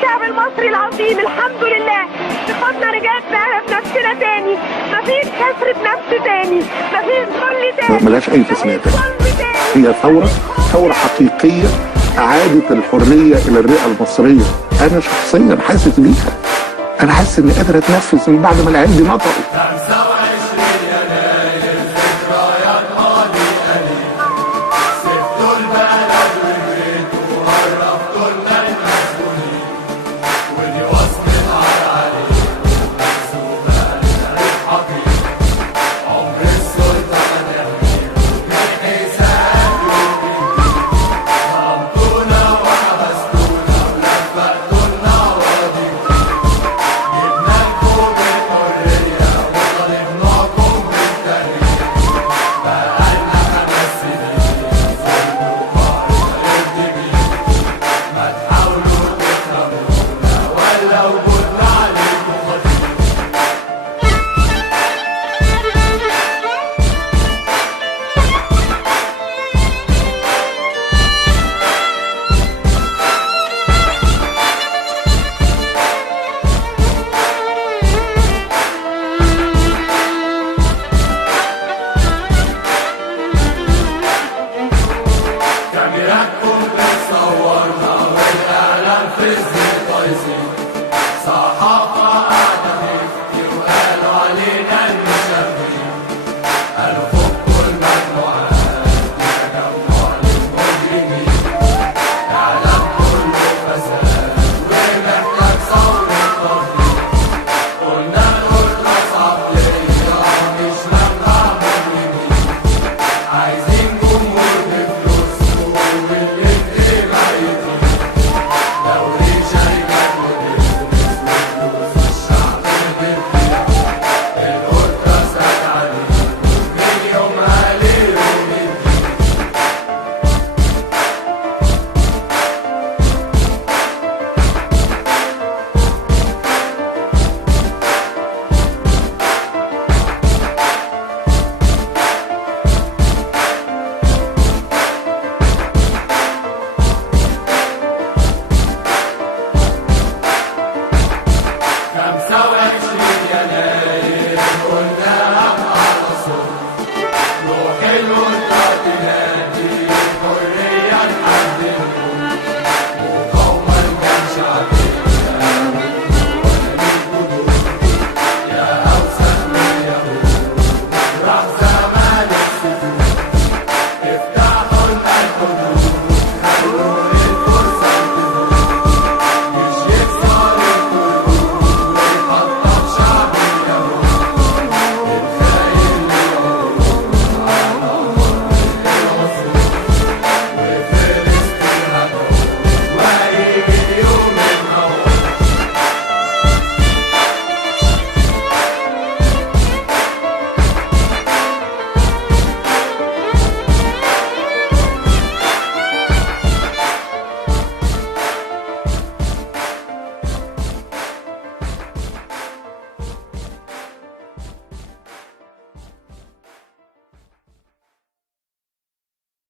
الشعب المصري العظيم الحمد لله خدنا رجعنا بنفسنا تاني، مفيش كسرة نفس تاني، مفيش ظل تاني، ملهاش اي تسمية تاني. هي ثورة حقيقية اعادت الحرية الى الرئة المصرية. انا شخصيا حاسس بيها، انا حاسس اني قادر اتنفس من بعد ما العيال دي نطقوا.